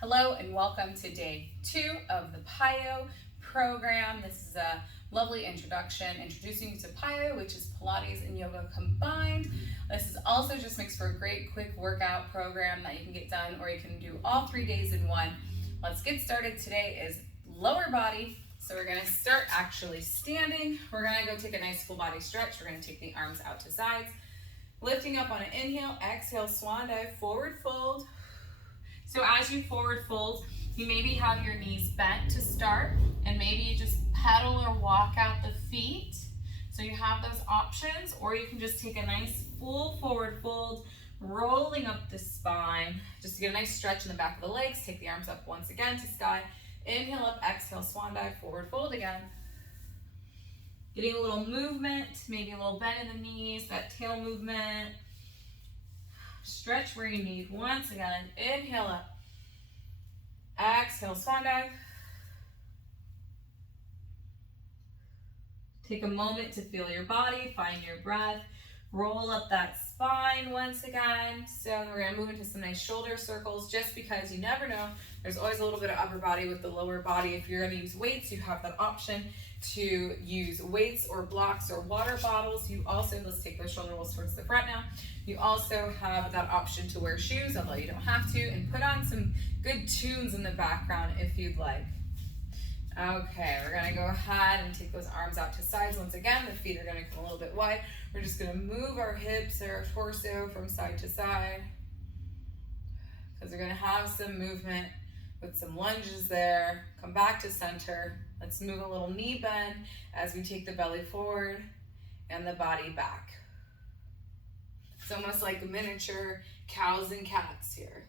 Hello and welcome to day 2 of the PiYo program. This is a lovely introduction, introducing you to PiYo, which is Pilates and Yoga combined. This is also just makes for a great quick workout program that you can get done, or you can do all 3 days in one. Let's get started. Today is lower body. So we're gonna start actually standing. We're gonna go take a nice full body stretch. We're gonna take the arms out to sides. Lifting up on an inhale, exhale, swan dive, forward fold. So as you forward fold, you maybe have your knees bent to start, and maybe you just pedal or walk out the feet. So you have those options, or you can just take a nice full forward fold, rolling up the spine, just to get a nice stretch in the back of the legs. Take the arms up once again to sky. Inhale up, exhale, swan dive, forward fold again. Getting a little movement, maybe a little bend in the knees, that tail movement. Stretch where you need. Once again, inhale up, exhale, swan dive. Take a moment to feel your body, find your breath. Roll up that spine once again. So we're gonna move into some nice shoulder circles, just because you never know. There's always a little bit of upper body with the lower body. If you're gonna use weights, you have that option to use weights or blocks or water bottles. You also, let's take those shoulder rolls towards the front now. You also have that option to wear shoes, although you don't have to, and put on some good tunes in the background if you'd like. Okay, we're gonna go ahead and take those arms out to sides once again. The feet are gonna come a little bit wide. We're just gonna move our hips or our torso from side to side, because we're gonna have some movement with some lunges there. Come back to center. Let's move a little knee bend as we take the belly forward and the body back. It's almost like miniature cows and cats here.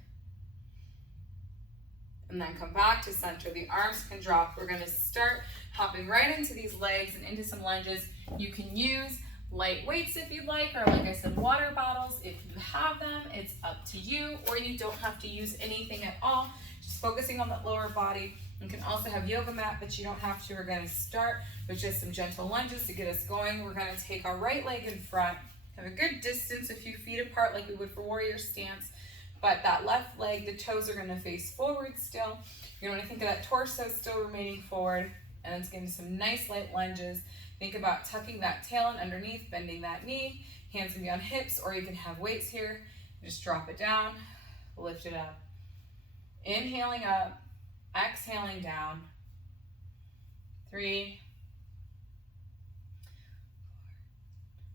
And then come back to center. The arms can drop. We're gonna start hopping right into these legs and into some lunges. You can use light weights if you'd like, or like I said, water bottles if you have them. It's up to you, or you don't have to use anything at all. Just focusing on that lower body. You can also have yoga mat, but you don't have to. We're gonna start with just some gentle lunges to get us going. We're gonna take our right leg in front, have a good distance, a few feet apart like we would for warrior stance. But that left leg, the toes are gonna face forward still. You're gonna think of that torso still remaining forward, and it's gonna be some nice light lunges. Think about tucking that tail in underneath, bending that knee, hands can be on hips, or you can have weights here. Just drop it down, lift it up. Inhaling up, exhaling down. 3.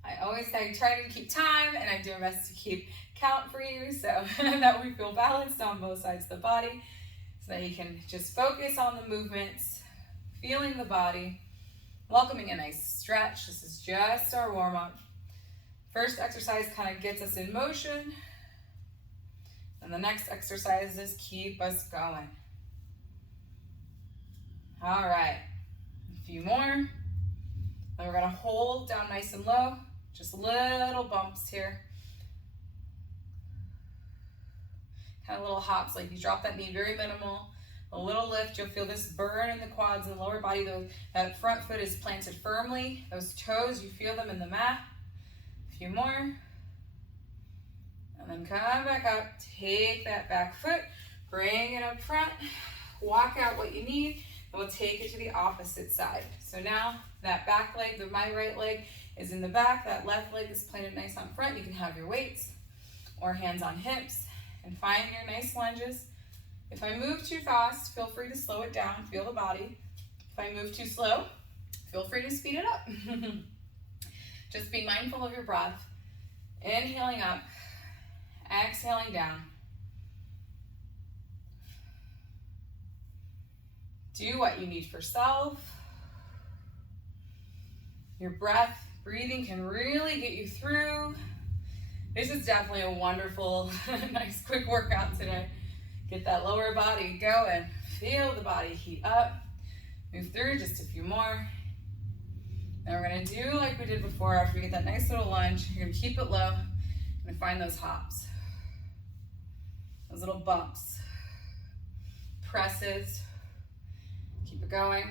I always say try to keep time, and I do my best to keep count for you, so that we feel balanced on both sides of the body, so that you can just focus on the movements, feeling the body, welcoming a nice stretch. This is just our warm-up. First exercise kind of gets us in motion, and the next exercises keep us going. All right, a few more. Then we're gonna hold down nice and low, just little bumps here. Kind of little hops, like you drop that knee, very minimal. A little lift, you'll feel this burn in the quads and the lower body. That front foot is planted firmly. Those toes, you feel them in the mat. A few more. And then come back up, take that back foot, bring it up front, walk out what you need, and we'll take it to the opposite side. So now that back leg, my right leg is in the back, that left leg is planted nice on front. You can have your weights or hands on hips, and find your nice lunges. If I move too fast, feel free to slow it down, feel the body. If I move too slow, feel free to speed it up. Just be mindful of your breath. Inhaling up, exhaling down. Do what you need for self. Your breath, breathing can really get you through. This is definitely a wonderful, nice quick workout today. Get that lower body going. Feel the body heat up. Move through just a few more. And we're gonna do like we did before. After we get that nice little lunge, you're gonna keep it low and find those hops. Those little bumps. Presses. Keep it going.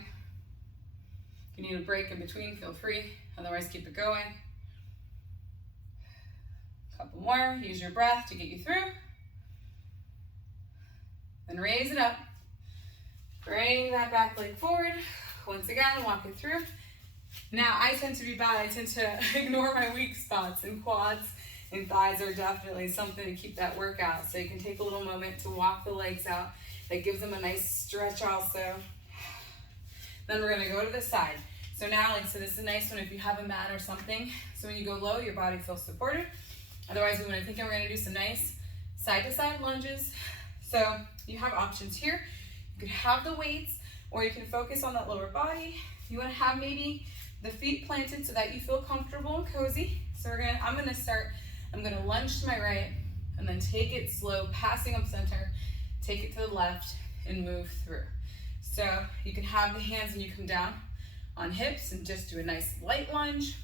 If you need a break in between, feel free. Otherwise, keep it going. Couple more, use your breath to get you through. Then raise it up. Bring that back leg forward. Once again, walk it through. Now, I tend to be bad. I tend to ignore my weak spots, and quads and thighs are definitely something to keep that workout. So you can take a little moment to walk the legs out. That gives them a nice stretch also. Then we're gonna go to the side. So now, like, so this is a nice one if you have a mat or something. So when you go low, your body feels supported. Otherwise, we're gonna do some nice side-to-side lunges. So you have options here. You could have the weights, or you can focus on that lower body. You wanna have maybe the feet planted so that you feel comfortable and cozy. So I'm gonna lunge to my right, and then take it slow, passing up center, take it to the left, and move through. So you can have the hands when you come down on hips and just do a nice light lunge.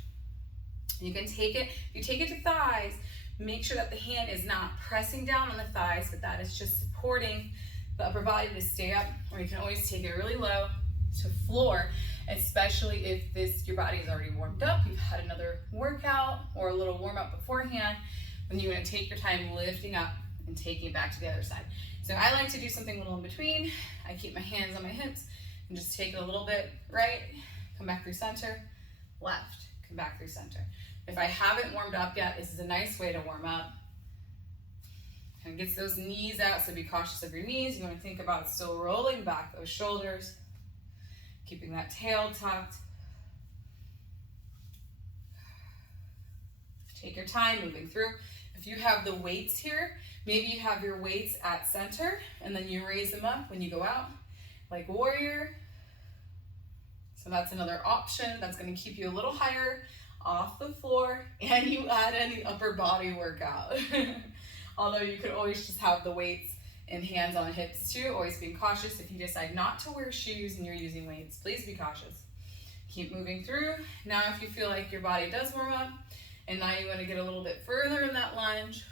You can take it, if you take it to thighs, make sure that the hand is not pressing down on the thighs, but that is just supporting the upper body to stay up. Or you can always take it really low to floor, especially if your body is already warmed up, you've had another workout or a little warm up beforehand, then you're gonna take your time lifting up and taking it back to the other side. So I like to do something a little in between. I keep my hands on my hips and just take it a little bit right, come back through center, left, come back through center. If I haven't warmed up yet, this is a nice way to warm up. Kind of gets those knees out, so be cautious of your knees. You want to think about still rolling back those shoulders, keeping that tail tucked. Take your time moving through. If you have the weights here, maybe you have your weights at center and then you raise them up when you go out, like warrior. So that's another option. That's going to keep you a little higher off the floor, and you add in the upper body workout. Although you could always just have the weights and hands on the hips too. Always being cautious. If you decide not to wear shoes and you're using weights, please be cautious. Keep moving through. Now if you feel like your body does warm up, and now you want to get a little bit further in that lunge.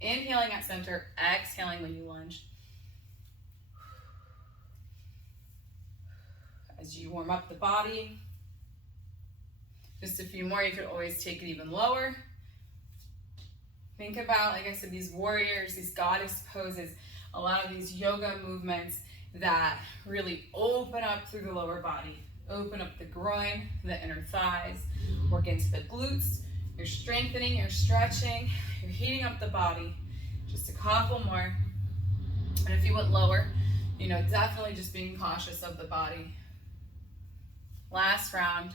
Inhaling at center, exhaling when you lunge. As you warm up the body. Just a few more, you could always take it even lower. Think about, like I said, these warriors, these goddess poses, a lot of these yoga movements that really open up through the lower body. Open up the groin, the inner thighs, work into the glutes. You're strengthening, you're stretching, you're heating up the body. Just a couple more. And if you went lower, definitely just being cautious of the body. Last round.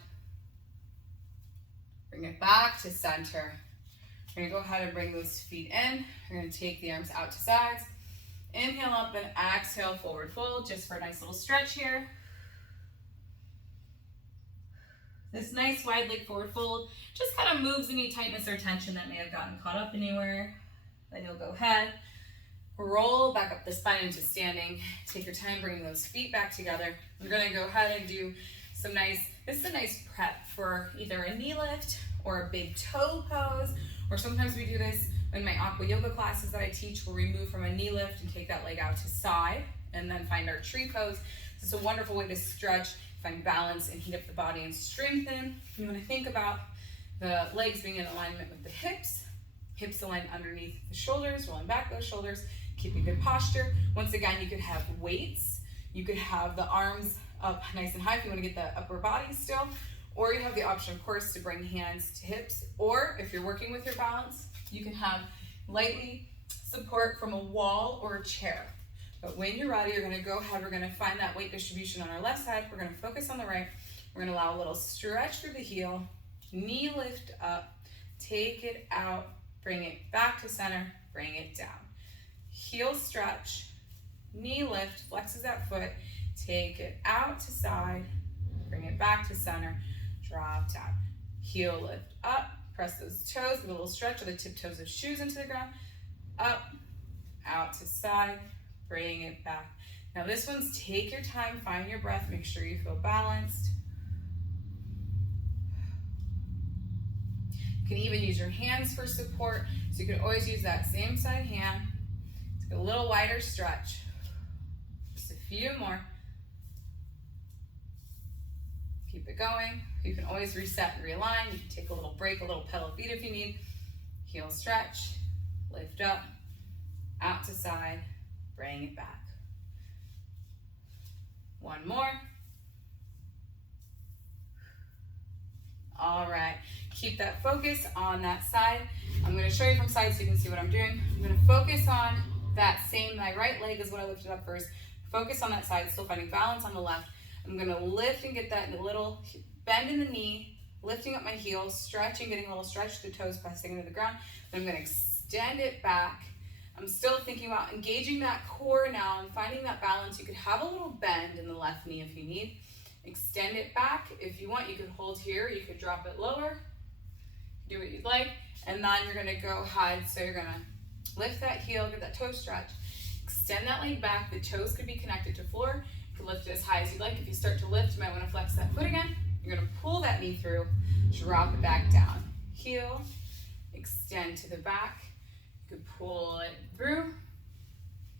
Bring it back to center. We're gonna go ahead and bring those feet in. We're gonna take the arms out to sides. Inhale up and exhale, forward fold, just for a nice little stretch here. This nice wide leg forward fold just kind of moves any tightness or tension that may have gotten caught up anywhere. Then you'll go ahead, roll back up the spine into standing. Take your time bringing those feet back together. We're gonna go ahead and do this is a nice prep for either a knee lift or a big toe pose, or sometimes we do this in my aqua yoga classes that I teach, where we move from a knee lift and take that leg out to side and then find our tree pose. It's a wonderful way to stretch, find balance, and heat up the body and strengthen. You want to think about the legs being in alignment with the hips aligned underneath the shoulders, rolling back those shoulders, keeping good posture. Once again, you could have weights. You could have the arms up nice and high if you want to get the upper body still, or you have the option, of course, to bring hands to hips, or if you're working with your balance, you can have lightly support from a wall or a chair. But when you're ready, you're going to go ahead, we're going to find that weight distribution on our left side, we're going to focus on the right, we're going to allow a little stretch through the heel, knee lift up, take it out, bring it back to center, bring it down. Heel stretch, knee lift, flexes that foot, take it out to side, bring it back to center, drop down. Heel lift up, press those toes, get a little stretch of the tip toes of shoes into the ground, up, out to side, bring it back. Now this one's take your time, find your breath, make sure you feel balanced. You can even use your hands for support, so you can always use that same side hand. Take a little wider stretch. Just a few more. Keep it going. You can always reset and realign. You can take a little break, a little pedal beat if you need. Heel stretch, lift up, out to side, bring it back. One more. All right, keep that focus on that side. I'm gonna show you from side so you can see what I'm doing. I'm gonna focus on that same, my right leg is what I lifted up first. Focus on that side, still finding balance on the left. I'm gonna lift and get that little bend in the knee, lifting up my heel, stretching, getting a little stretch to the toes, pressing into the ground. Then I'm gonna extend it back. I'm still thinking about engaging that core now and finding that balance. You could have a little bend in the left knee if you need. Extend it back. If you want, you could hold here. You could drop it lower. Do what you'd like. And then you're gonna go ahead. So you're gonna lift that heel, get that toe stretch. Extend that leg back. The toes could be connected to floor. You can lift it as high as you'd like. If you start to lift, you might wanna flex that foot again. You're gonna pull that knee through, drop it back down. Heel, extend to the back. You could pull it through,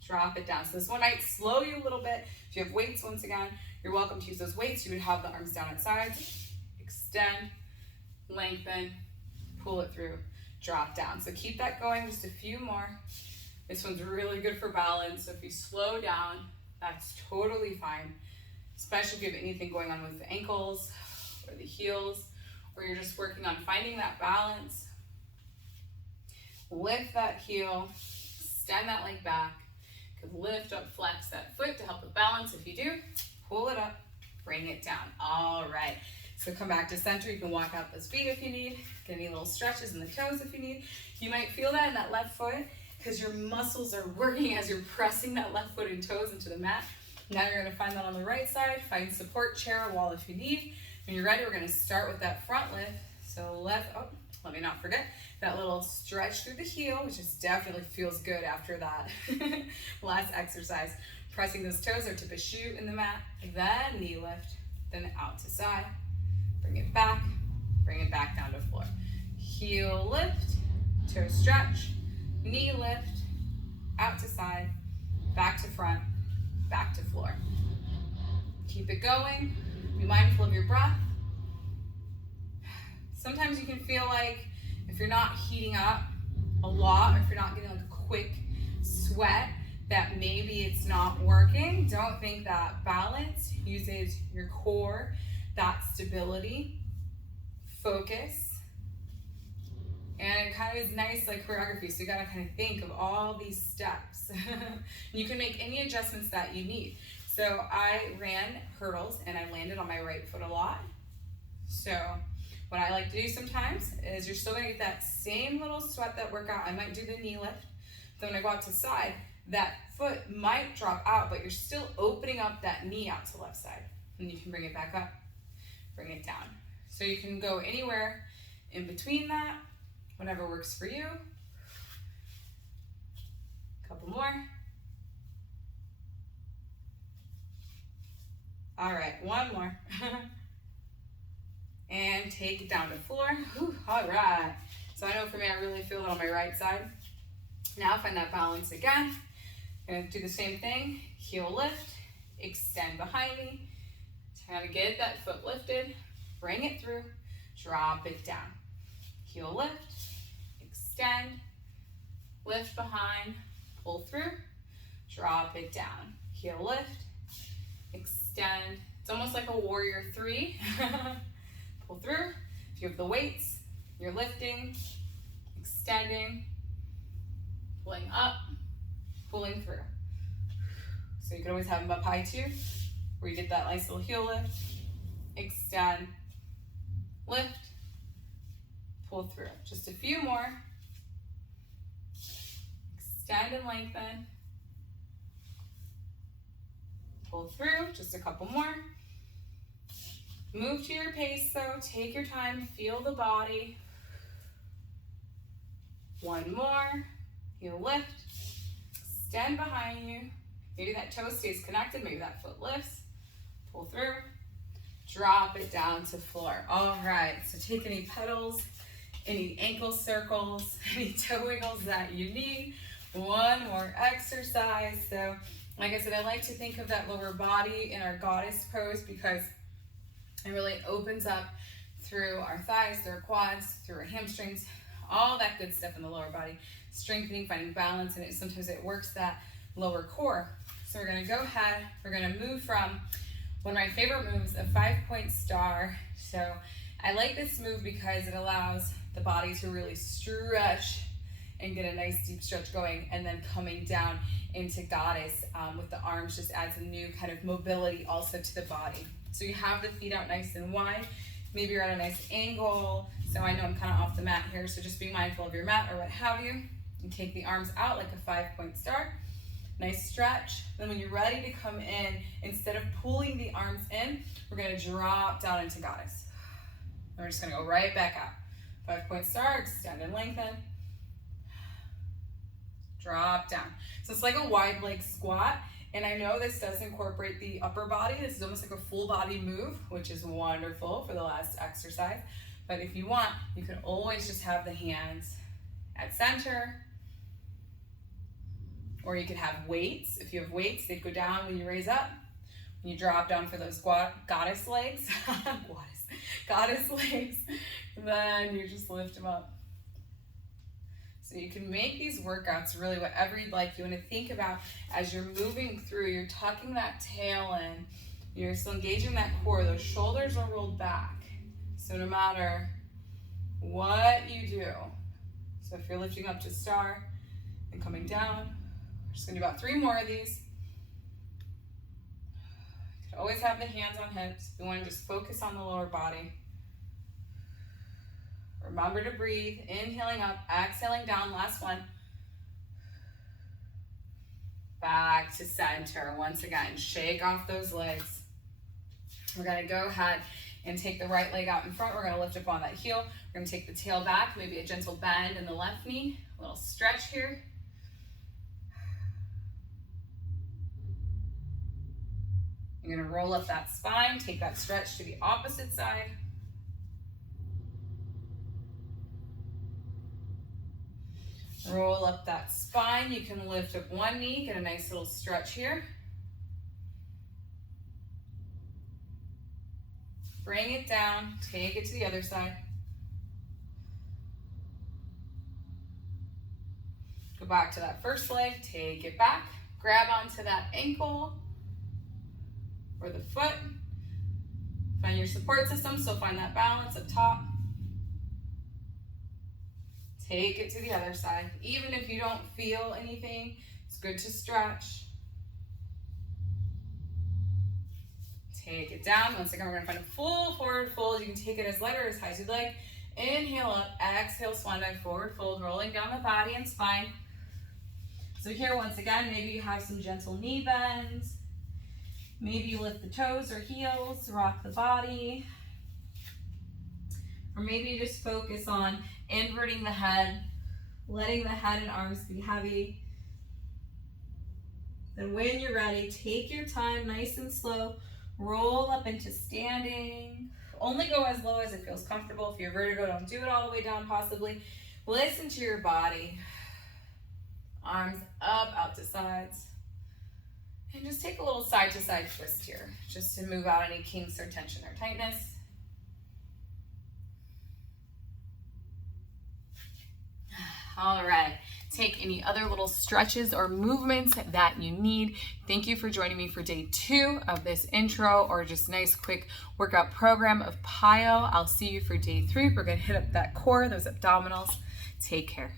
drop it down. So this one might slow you a little bit. If you have weights, once again, you're welcome to use those weights. You would have the arms down at sides. Extend, lengthen, pull it through, drop down. So keep that going, just a few more. This one's really good for balance. So if you slow down, that's totally fine. Especially if you have anything going on with the ankles or the heels, or you're just working on finding that balance. Lift that heel, extend that leg back. You can lift up, flex that foot to help with balance. If you do, pull it up, bring it down. All right, so come back to center. You can walk out those feet if you need. Get any little stretches in the toes if you need. You might feel that in that left foot because your muscles are working as you're pressing that left foot and toes into the mat. Now you're gonna find that on the right side. Find support chair or wall if you need. When you're ready, we're gonna start with that front lift. So let me not forget that little stretch through the heel, which is definitely feels good after that last exercise. Pressing those toes or tip a shoe in the mat, then knee lift, then out to side. Bring it back down to floor. Heel lift, toe stretch, knee lift, out to side, back to front, back to floor. Keep it going. Be mindful of your breath. Sometimes you can feel like if you're not heating up a lot, or if you're not getting like a quick sweat, that maybe it's not working. Don't think that. Balance uses your core, that stability, focus, and it kind of is nice like choreography. So you gotta kind of think of all these steps. You can make any adjustments that you need. So I ran hurdles and I landed on my right foot a lot. So what I like to do sometimes is you're still gonna get that same little sweat, that workout. I might do the knee lift. Then when I go out to side, that foot might drop out, but you're still opening up that knee out to the left side. And you can bring it back up, bring it down. So you can go anywhere in between that, whatever works for you. Couple more. All right, one more. And take it down to floor. Whew, all right. So I know for me, I really feel it on my right side. Now find that balance again. Gonna do the same thing. Heel lift, extend behind me. Try to get that foot lifted, bring it through, drop it down. Heel lift, extend, lift behind, pull through, drop it down. Heel lift, extend. It's almost like a warrior 3. Pull through. If you have the weights, you're lifting, extending, pulling up, pulling through. So you can always have them up high too, where you get that nice little heel lift, extend, lift, pull through. Just a few more. Extend and lengthen. Pull through, just a couple more. Move to your pace though, take your time, feel the body. One more, heel lift, extend behind you. Maybe that toe stays connected, maybe that foot lifts. Pull through, drop it down to floor. All right, so take any pedals, any ankle circles, any toe wiggles that you need. One more exercise. So like I said, I like to think of that lower body in our goddess pose because it really opens up through our thighs, through our quads, through our hamstrings, all that good stuff in the lower body, strengthening, finding balance, and sometimes it works that lower core. So we're gonna go ahead, we're gonna move from one of my favorite moves, a 5-point star. So I like this move because it allows the body to really stretch and get a nice deep stretch going, and then coming down into goddess with the arms just adds a new kind of mobility also to the body. So you have the feet out nice and wide. Maybe you're at a nice angle. So I know I'm kind of off the mat here, so just be mindful of your mat or what have you. And take the arms out like a 5-point star. Nice stretch. Then when you're ready to come in, instead of pulling the arms in, we're gonna drop down into goddess. And we're just gonna go right back out. 5-point star, extend and lengthen. Drop down. So it's like a wide leg squat, and I know this does incorporate the upper body. This is almost like a full body move, which is wonderful for the last exercise. But if you want, you can always just have the hands at center, or you could have weights. If you have weights, they go down when you raise up. When you drop down for those goddess legs, goddess legs, then you just lift them up. So you can make these workouts really whatever you'd like. You want to think about as you're moving through, you're tucking that tail in, you're still engaging that core, those shoulders are rolled back. So no matter what you do, so if you're lifting up to star and coming down, we're just going to do about 3 more of these. You can always have the hands on hips. You want to just focus on the lower body. Remember to breathe, inhaling up, exhaling down, last one. Back to center. Once again, shake off those legs. We're gonna go ahead and take the right leg out in front. We're gonna lift up on that heel. We're gonna take the tail back, maybe a gentle bend in the left knee. A little stretch here. You're gonna roll up that spine, take that stretch to the opposite side. Roll up that spine. You can lift up one knee, get a nice little stretch here. Bring it down, take it to the other side. Go back to that first leg, take it back, grab onto that ankle or the foot. Find your support system, so find that balance up top. Take it to the other side. Even if you don't feel anything, it's good to stretch. Take it down. Once again, we're gonna find a full forward fold. You can take it as light or as high as you'd like. Inhale up, exhale, swan dive, forward fold, rolling down the body and spine. So here, once again, maybe you have some gentle knee bends. Maybe you lift the toes or heels, rock the body. Or maybe you just focus on inverting the head, letting the head and arms be heavy. Then when you're ready, take your time, nice and slow, roll up into standing. Only go as low as it feels comfortable. If you're vertigo, don't do it all the way down possibly. Listen to your body. Arms up, out to sides. And just take a little side to side twist here, just to move out any kinks or tension or tightness. All right, take any other little stretches or movements that you need. Thank you for joining me for day 2 of this intro or just nice quick workout program of PiYo. I'll see you for day 3. We're gonna hit up that core, those abdominals. Take care.